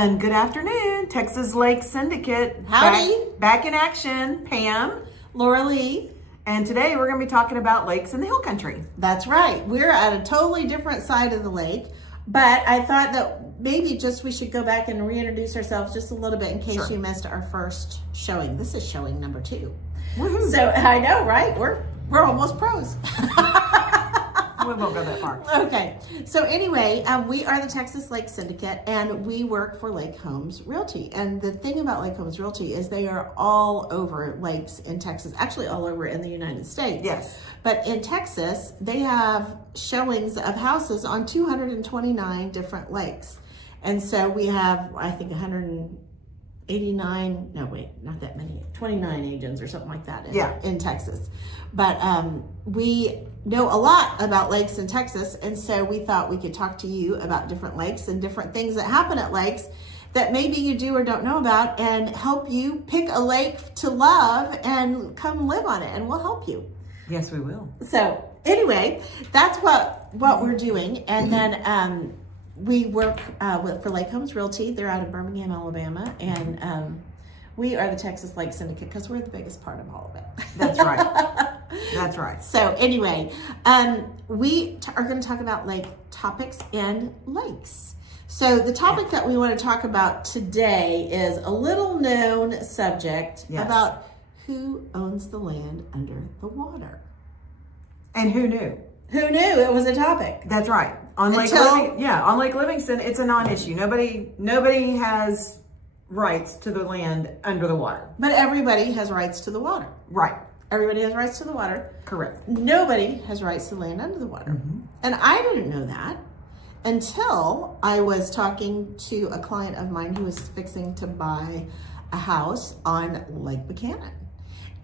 And good afternoon, Texas Lake Syndicate. Howdy. Back in action, Pam. Laura Lee. And today we're going to be talking about lakes in the hill country. That's right. We're at a totally different side of the lake, but I thought that maybe just we should go back and reintroduce ourselves just a little bit in case you missed our first showing. This is showing number 2. Woohoo. So I know, right? We're almost pros. We won't go that far. Okay. So anyway, we are the Texas Lake Syndicate, and we work for Lake Homes Realty. And the thing about Lake Homes Realty is they are all over lakes in Texas, actually all over in the United States. Yes. But in Texas, they have showings of houses on 229 different lakes. And so we have, I think, 189, no wait, not that many, 29 agents or something like that in Texas. But we know a lot about lakes in Texas, and so we thought we could talk to you about different lakes and different things that happen at lakes that maybe you do or don't know about, and help you pick a lake to love and come live on it, and we'll help you. Yes, we will. So anyway, that's what we're doing. And then we work for Lake Homes Realty. They're out of Birmingham, Alabama, and we are the Texas Lake Syndicate because we're the biggest part of all of it. That's right. That's right. So anyway, we are going to talk about lake topics and lakes. So the topic that we want to talk about today is a little known subject about who owns the land under the water. And who knew? Who knew it was a topic? That's right. On Lake Livingston, it's a non-issue. Nobody has rights to the land under the water. But everybody has rights to the water. Right. Everybody has rights to the water. Correct. Nobody has rights to land under the water. Mm-hmm. And I didn't know that until I was talking to a client of mine who was fixing to buy a house on Lake Buchanan.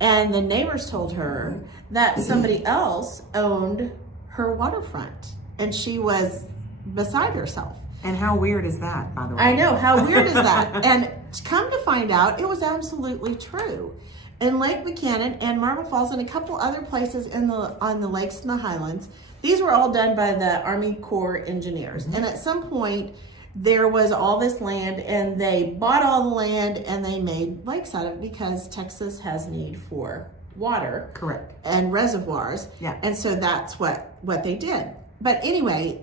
And the neighbors told her that somebody else owned her waterfront, and she was beside herself. And how weird is that, by the way? I know, how weird is that? And come to find out, it was absolutely true. In Lake Buchanan and Marble Falls and a couple other places on the lakes in the Highlands, these were all done by the Army Corps engineers. Mm-hmm. And at some point, there was all this land, and they bought all the land and they made lakes out of it because Texas has need for water. Correct. And reservoirs. Yeah. And so that's what they did. But anyway,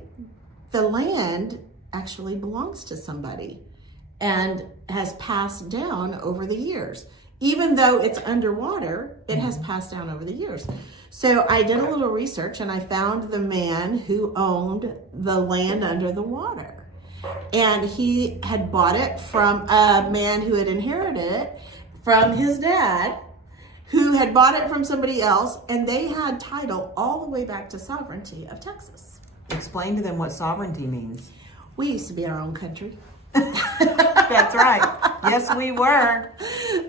the land actually belongs to somebody and has passed down over the years. Even though it's underwater, it has passed down over the years. So I did a little research, and I found the man who owned the land under the water. And he had bought it from a man who had inherited it from his dad, who had bought it from somebody else, and they had title all the way back to sovereignty of Texas. Explain to them what sovereignty means. We used to be our own country. That's right. Yes, we were.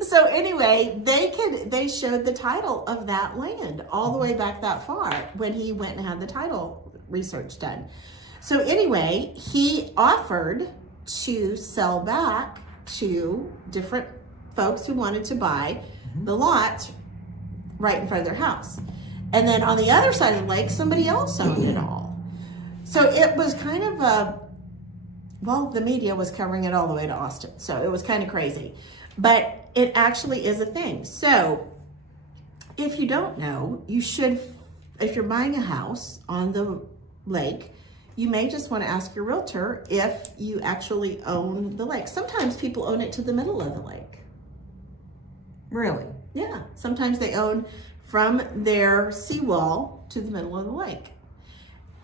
So anyway, they showed the title of that land all the way back that far when he went and had the title research done. So anyway, he offered to sell back to different folks who wanted to buy the lots right in front of their house. And then on the other side of the lake, somebody else owned it all. So it was kind of the media was covering it all the way to Austin. So it was kind of crazy. But it actually is a thing. So if you don't know, you should, if you're buying a house on the lake, you may just want to ask your realtor if you actually own the lake. Sometimes people own it to the middle of the lake. Really? Yeah. Sometimes they own from their seawall to the middle of the lake,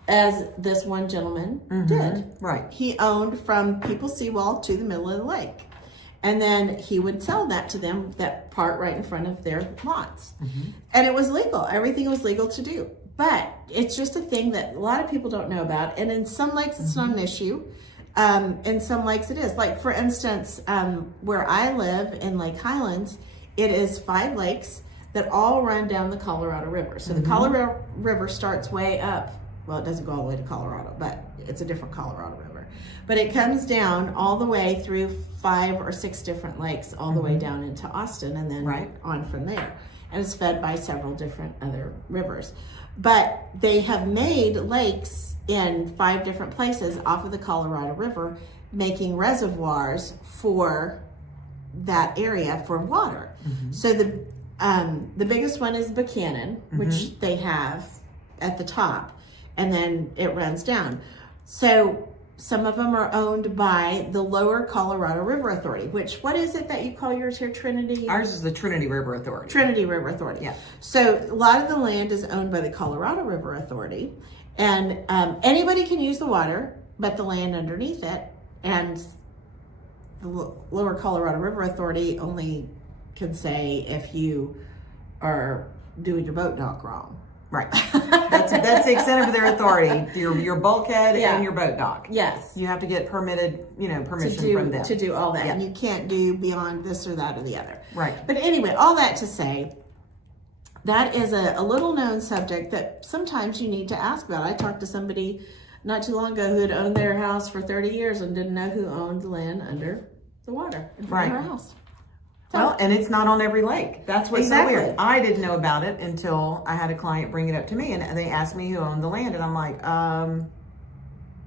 as this one gentleman did. Right. He owned from people's seawall to the middle of the lake. And then he would sell that to them, that part right in front of their lots. Mm-hmm. And it was legal. Everything was legal to do. But it's just a thing that a lot of people don't know about. And in some lakes, it's not an issue. In some lakes, it is. Like, for instance, where I live in Lake Highlands, it is 5 lakes that all run down the Colorado River. So the Colorado River starts way up. Well, it doesn't go all the way to Colorado, but it's a different Colorado River. But it comes down all the way through 5 or 6 different lakes, all the way down into Austin, and then on from there. And it's fed by several different other rivers. But they have made lakes in 5 different places off of the Colorado River making reservoirs for that area for water. So the biggest one is Buchanan, which they have at the top, and then it runs down. So some of them are owned by the Lower Colorado River Authority, what is it that you call yours here, Trinity? Ours is the Trinity River Authority. Trinity River Authority. Yeah. So a lot of the land is owned by the Colorado River Authority, and anybody can use the water, but the land underneath it, and the Lower Colorado River Authority only can say if you are doing your boat dock wrong. Right. That's the extent of their authority. Your bulkhead and your boat dock. Yes. You have to get permission from them to do all that, yeah. and you can't do beyond this or that or the other. Right. But anyway, all that to say, that is a little known subject that sometimes you need to ask about. I talked to somebody not too long ago who had owned their house for 30 years and didn't know who owned the land under the water in front of her house. So, well, and it's not on every lake. That's what's Exactly. so weird. I didn't know about it until I had a client bring it up to me, and they asked me who owned the land, and I'm like,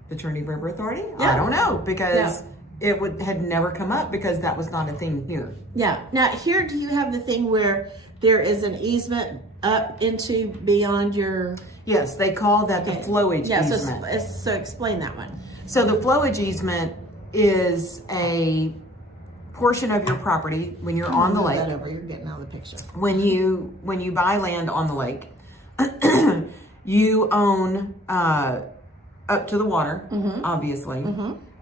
the Trinity River Authority? Yeah. I don't know, because it had never come up because that was not a thing here. Yeah. Now, here, do you have the thing where there is an easement up into beyond your... Yes, they call that the flowage easement. So explain that one. So the flowage easement is a portion of your property when you're on the lake. That over. You're getting out of the picture. When you buy land on the lake, you own up to the water, obviously.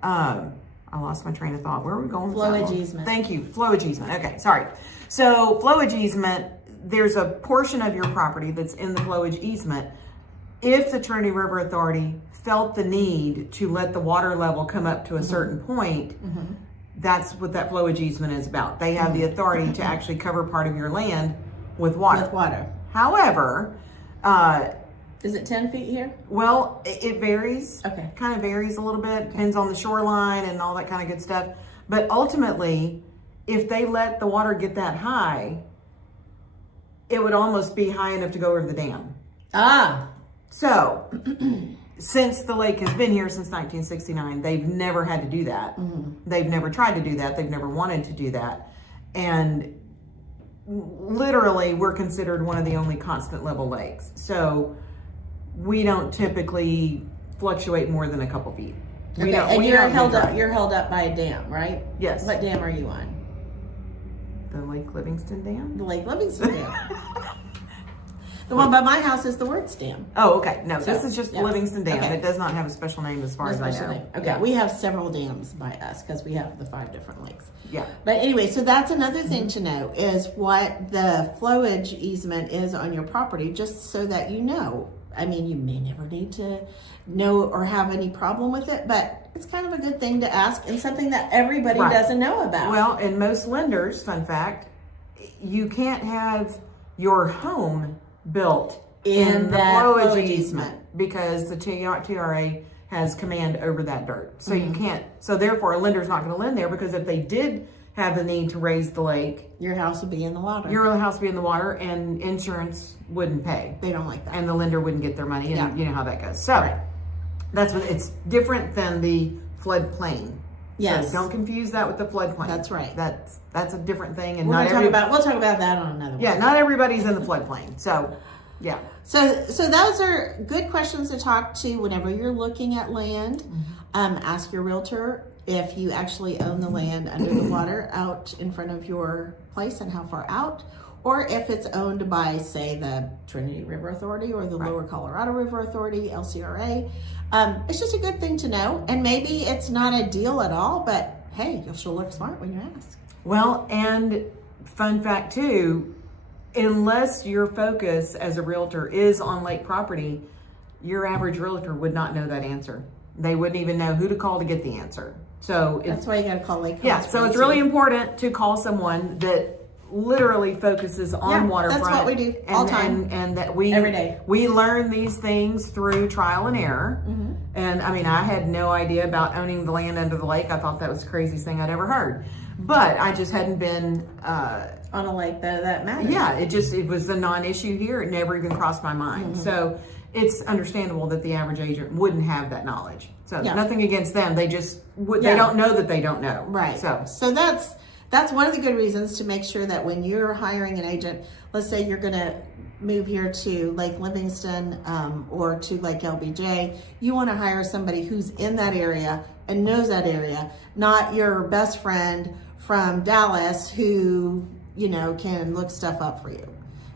I lost my train of thought. Where are we going? Flowage easement. Thank you. Flowage easement. Okay, sorry. So flowage easement, there's a portion of your property that's in the flowage easement. If the Trinity River Authority felt the need to let the water level come up to a certain point, that's what that flowage easement is about. They have the authority to actually cover part of your land with water. With water. However, is it 10 feet here? well, it varies. Okay. Kind of varies a little bit. Depends on the shoreline and all that kind of good stuff. But ultimately, if they let the water get that high, it would almost be high enough to go over the dam. Ah. So, since the lake has been here since 1969, they've never had to do that. They've never tried to do that. They've never wanted to do that. And literally, we're considered one of the only constant level lakes. So, we don't typically fluctuate more than a couple feet. Okay. And you're held up by a dam, right? Yes. What dam are you on? The Lake Livingston Dam? The Lake Livingston Dam. The one by my house is the Words Dam. Oh, okay. No, this is just the yeah. Livingston Dam. Okay. It does not have a special name as far as I know. Okay, Yeah. we have several dams by us because we have the 5 different lakes. Yeah. But anyway, so that's another thing to know is what the flowage easement is on your property, just so that you know. I mean, you may never need to know or have any problem with it, but it's kind of a good thing to ask and something that everybody doesn't know about. Well, and most lenders, fun fact, you can't have your home built in the flowage easement because the TRA has command over that dirt. So you can't, so therefore a lender's not going to lend there, because if they did have the need to raise the lake, your house would be in the water. your house would be in the water and insurance wouldn't pay. They don't like that. And the lender wouldn't get their money, and you know how that goes. So that's what, it's different than the floodplain. Yes. So don't confuse that with the floodplain. That's right. That's a different thing, and we'll talk about that on another one. Yeah, not everybody's in the floodplain. So, yeah. So those are good questions to talk to whenever you're looking at land. Ask your realtor if you actually own the land under the water out in front of your place and how far out, or if it's owned by, say, the Trinity River Authority or the Lower Colorado River Authority, LCRA. It's just a good thing to know, and maybe it's not a deal at all, but hey, you'll sure look smart when you ask. Well, and fun fact too, unless your focus as a realtor is on lake property, your average realtor would not know that answer. They wouldn't even know who to call to get the answer. So that's why you got to call Lake. Yeah, so it's really important to call someone that literally focuses on waterfront. That's what we do all time, and that we every day. We learn these things through trial and error. And I mean, I had no idea about owning the land under the lake. I thought that was the craziest thing I'd ever heard, but I just hadn't been on a lake that mattered. Yeah, it was a non-issue here. It never even crossed my mind. So it's understandable that the average agent wouldn't have that knowledge. So Yeah. nothing against them. They just, they Yeah. don't know that they don't know. Right. So that's one of the good reasons to make sure that when you're hiring an agent, let's say you're going to move here to Lake Livingston or to Lake LBJ, you want to hire somebody who's in that area and knows that area, not your best friend from Dallas who, you know, can look stuff up for you.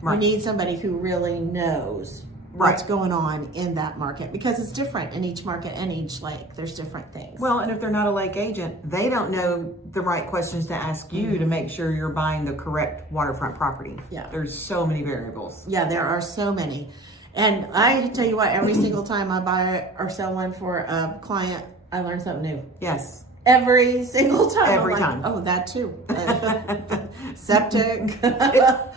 Right. You need somebody who really knows what's going on in that market, because it's different in each market and each lake. There's different things. Well, and if they're not a lake agent, they don't know the right questions to ask you to make sure you're buying the correct waterfront property. Yeah. There's so many variables. Yeah, there are so many. And I tell you what, every single time I buy or sell one for a client, I learn something new. Yes. Every single time. Every I'm like, time. oh, that too. Septic.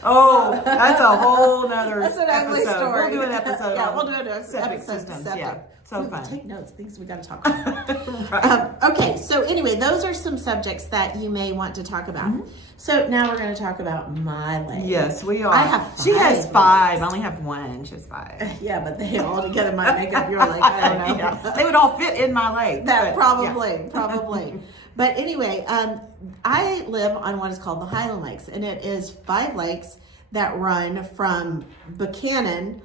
Oh, that's a whole nother That's an ugly episode. story. We'll do an episode. Yeah, on we'll do an septic episode. systems. Septic. Yeah, so We'll fun. Take notes, things we got to talk about. Right. Okay, so anyway, those are some subjects that you may want to talk about. So now we're going to talk about my lake. Yes, we are. I have She has 5 5. lakes. I only have 1. She has 5. Yeah, but they all together might make up your lake. I don't know. Yeah, they would all fit in my lake. That but, probably, probably. But anyway, I live on what is called the Highland Lakes, and it is 5 lakes that run from Buchanan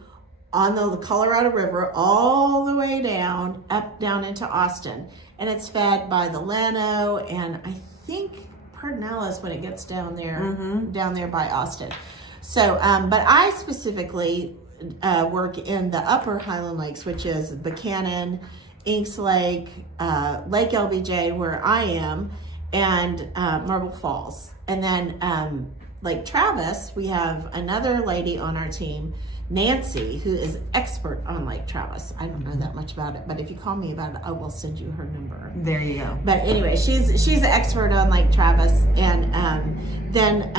on the Colorado River all the way down, up down into Austin. And it's fed by the Llano and I think Pedernales when it gets down there by Austin. So, but I specifically work in the upper Highland Lakes, which is Buchanan, Inks Lake, Lake LBJ, where I am, and Marble Falls. And then Lake Travis, we have another lady on our team, Nancy, who is expert on Lake Travis. I don't know that much about it, but if you call me about it, I will send you her number. There you go. But anyway, she's an expert on Lake Travis. And then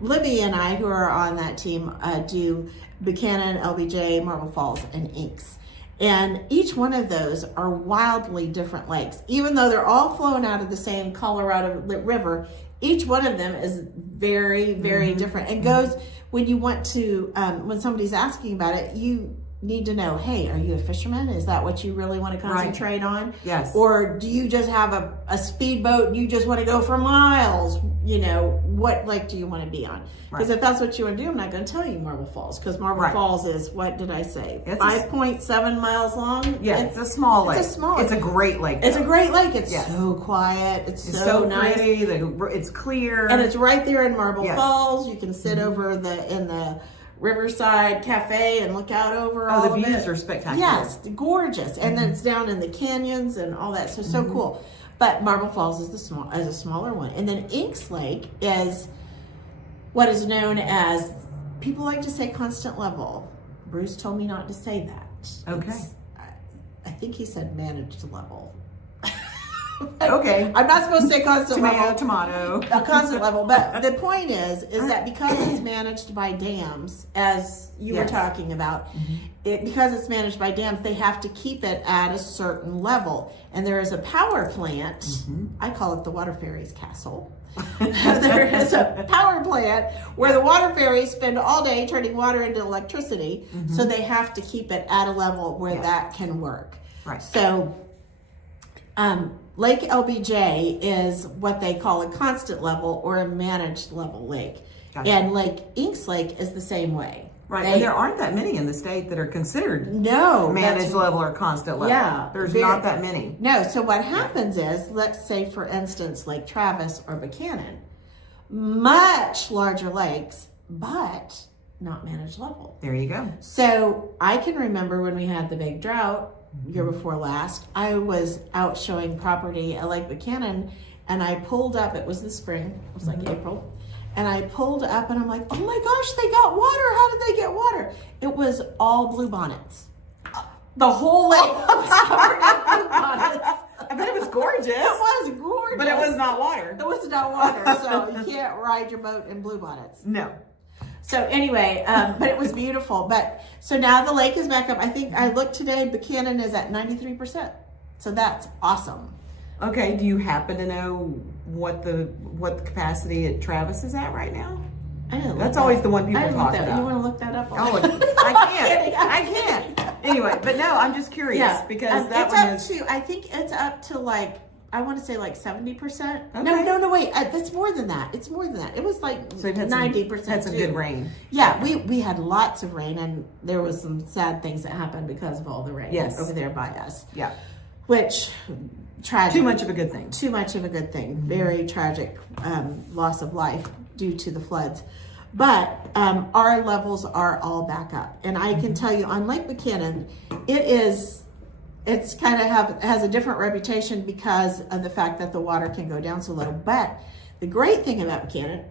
Libby and I, who are on that team, do Buchanan, LBJ, Marble Falls, and Inks. And each one of those are wildly different lakes. Even though they're all flowing out of the same Colorado River, each one of them is very, very different. And goes, when you want to, when somebody's asking about it, you need to know, hey, are you a fisherman? Is that what you really want to concentrate on? Yes. Or do you just have a speedboat and you just want to go for miles? You know, what lake do you want to be on? Because if that's what you want to do, I'm not going to tell you Marble Falls, because Marble Falls is, what did I say? It's 5.7 miles long? Yeah, it's a small lake. It's a small It's a great lake. It's a great lake. It's Yes. so quiet. It's so nice. pretty. It's clear. And it's right there in Marble Yes. Falls. You can sit over in the Riverside Cafe and look out over all the of it. views are spectacular. Yes, gorgeous. And then it's down in the canyons and all that. So cool. But Marble Falls is a smaller one. And then Inks Lake is what is known as, people like to say constant level. Bruce told me not to say that. Okay. I think he said managed level. Okay. I'm not supposed to say constant level. Tomato. A constant level. But the point is that because it's managed by dams, as you were talking about, because it's managed by dams, they have to keep it at a certain level. And there is a power plant, I call it the Water Fairies Castle. There is a power plant where the water fairies spend all day turning water into electricity, so they have to keep it at a level where that can work. Right. So, Lake LBJ is what they call a constant level or a managed level lake. Gotcha. And Lake Inks Lake is the same way. Right. And there aren't that many in the state that are considered managed level or constant level. Yeah. There's not that many. No. So what happens is, let's say, for instance, Lake Travis or Buchanan, much larger lakes, but not managed level. There you go. So I can remember when we had the big drought, year before last, I was out showing property at Lake Buchanan, and I pulled up, it was the spring, it was like April, and I pulled up and I'm like, oh my gosh, they got water. How did they get water? It was all bluebonnets. The whole lake was covered in bluebonnets. I bet it was gorgeous. It was gorgeous. But it was not water. It was not water, so you can't ride your boat in bluebonnets. No. So anyway, but it was beautiful. But so now the lake is back up. I think I looked today, Buchanan is at 93%. So that's awesome. Okay, do you happen to know what the capacity at Travis is at right now? I didn't That's always the one people I didn't talk look that. about. You want to look that up? Oh, I can't. I can't. Anyway, but no, I'm just curious because that it's one up is. to, I think it's up to like, I want to say like 70%. Okay. No, wait. It's more than that. It's more than that. It was like So you've had 90%. Had some good rain. Yeah, we had lots of rain, and there was some sad things that happened because of all the rain over there by us. Yeah. Which, tragic. Too much of a good thing. Too much of a good thing. Very tragic loss of life due to the floods. But our levels are all back up. And I can tell you on Lake Buchanan, it's kind of has a different reputation because of the fact that the water can go down so low. But the great thing about Buchanan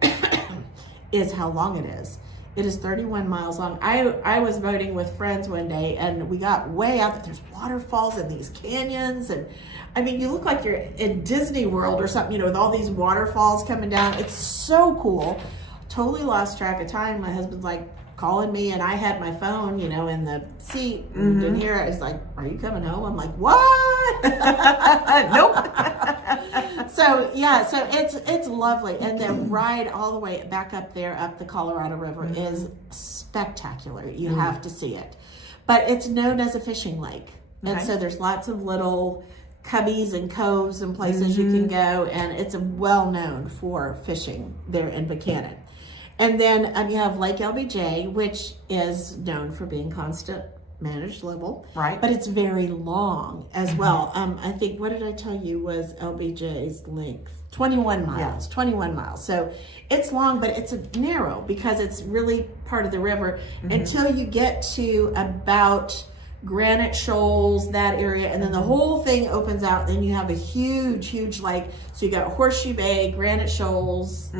is how long it is. It is 31 miles long. I was boating with friends one day, and we got way out that there's waterfalls and these canyons, and I mean, you look like you're in Disney World or something, with all these waterfalls coming down. It's so cool. Totally lost track of time. My husband's like calling me, and I had my phone, in the seat, and didn't hear it. He's like, "Are you coming home?" I'm like, "What?" Nope. So it's lovely, and the ride all the way back up there, up the Colorado River, is spectacular. You have to see it, but it's known as a fishing lake, and so there's lots of little cubbies and coves and places you can go, and it's well known for fishing there in Buchanan. And then you have Lake LBJ, which is known for being constant managed level. Right. But it's very long as well. I think, what did I tell you was LBJ's length? 21 miles. Yeah. 21 miles. So it's long, but it's narrow because it's really part of the river until you get to about Granite Shoals, that area, and then the whole thing opens out. Then you have a huge lake. So you got Horseshoe Bay, Granite Shoals,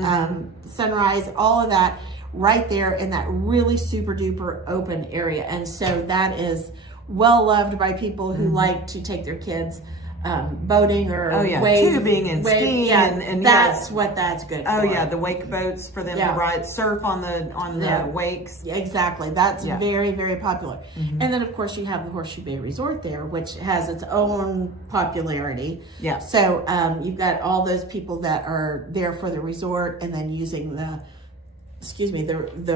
Sunrise, all of that right there in that really super duper open area. And so that is well loved by people who like to take their kids boating or tubing and skiing, and that's what that's good for. Oh yeah, the wake boats for them to ride, surf on the wakes. Yeah, exactly, that's very, very popular. And then of course you have the Horseshoe Bay Resort there, which has its own popularity. Yeah. So you've got all those people that are there for the resort, and then using the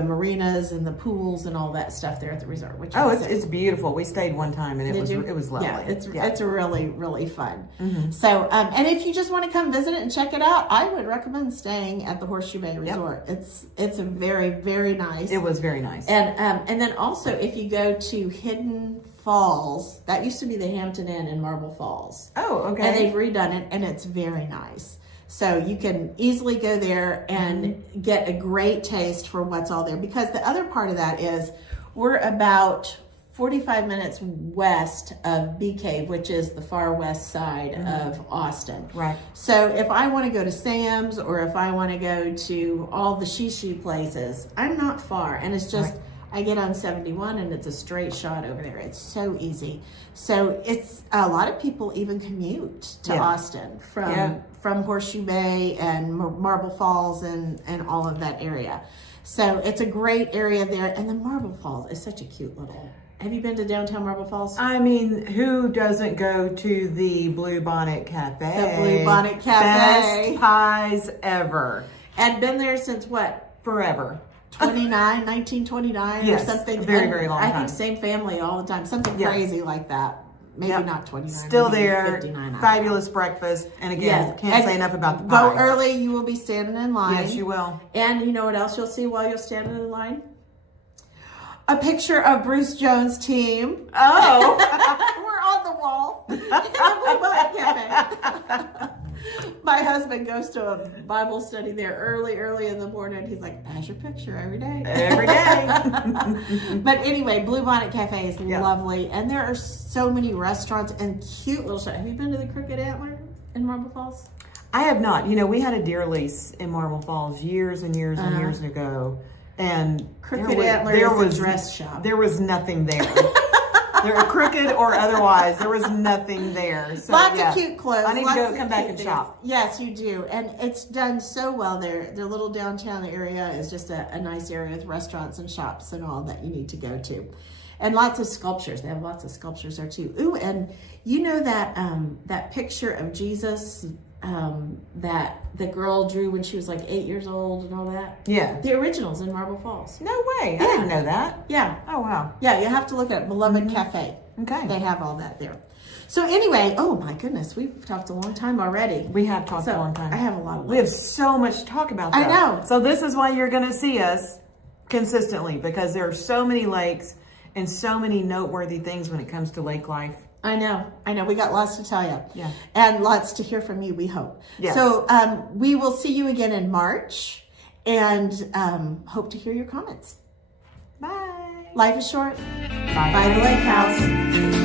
marinas and the pools and all that stuff there at the resort. Which it's beautiful. We stayed one time, and it was lovely. Yeah, it's really, really fun. So and if you just want to come visit it and check it out, I would recommend staying at the Horseshoe Bay Resort. It's a very, very nice. It was very nice. And then also if you go to Hidden Falls, that used to be the Hampton Inn in Marble Falls. Oh, okay. And they've redone it, and it's very nice. So you can easily go there and get a great taste for what's all there. Because the other part of that is we're about 45 minutes west of Bee Cave, which is the far west side of Austin. Right. So if I want to go to Sam's, or if I want to go to all the Shishi places, I'm not far. And it's just, I get on 71 and it's a straight shot over there. It's so easy. So it's a lot of people even commute to Austin from Horseshoe Bay and Marble Falls and all of that area. So it's a great area there. And the Marble Falls is such a cute little. Have you been to downtown Marble Falls? I mean, who doesn't go to the Blue Bonnet Cafe? The Blue Bonnet Cafe. Best pies ever. And been there since what? Forever. 1929 or something. Very, very long time. I think same family all the time. Something crazy like that. Maybe not 29. Still maybe there. 59. Fabulous breakfast. And again, can't say enough about the pie. Go early, you will be standing in line. Yes, you will. And you know what else you'll see while you're standing in line? A picture of Bruce Jones' team. Oh. We're on the wall in the Blue Bonnet Cafe. My husband goes to a Bible study there early in the morning. He's like, "That's your picture every day." Every day. But anyway, Blue Bonnet Cafe is lovely, and there are so many restaurants and cute little shops. Have you been to the Crooked Antler in Marble Falls? I have not. We had a deer lease in Marble Falls years and years and years ago, and Crooked Antler is a dress shop. There was nothing there. They're crooked or otherwise. There was nothing there. So, lots of cute clothes. I need to come back and shop. Yes, you do. And it's done so well there. The little downtown area is just a nice area with restaurants and shops and all that you need to go to. And lots of sculptures. They have lots of sculptures there too. Ooh, and you know that that picture of Jesus that the girl drew when she was like 8 years old and all that. Yeah. The originals in Marble Falls. No way. I didn't know that. Yeah. Oh, wow. Yeah, you have to look at Beloved Cafe. Okay. They have all that there. So anyway, oh my goodness, we've talked a long time already. We have talked a long time. I have a lot of We have so much to talk about. I know. So this is why you're going to see us consistently, because there are so many lakes and so many noteworthy things when it comes to lake life. I know. We got lots to tell you. Yeah. And lots to hear from you, we hope. Yes. So we will see you again in March and hope to hear your comments. Bye. Life is short. Bye. By the lake house.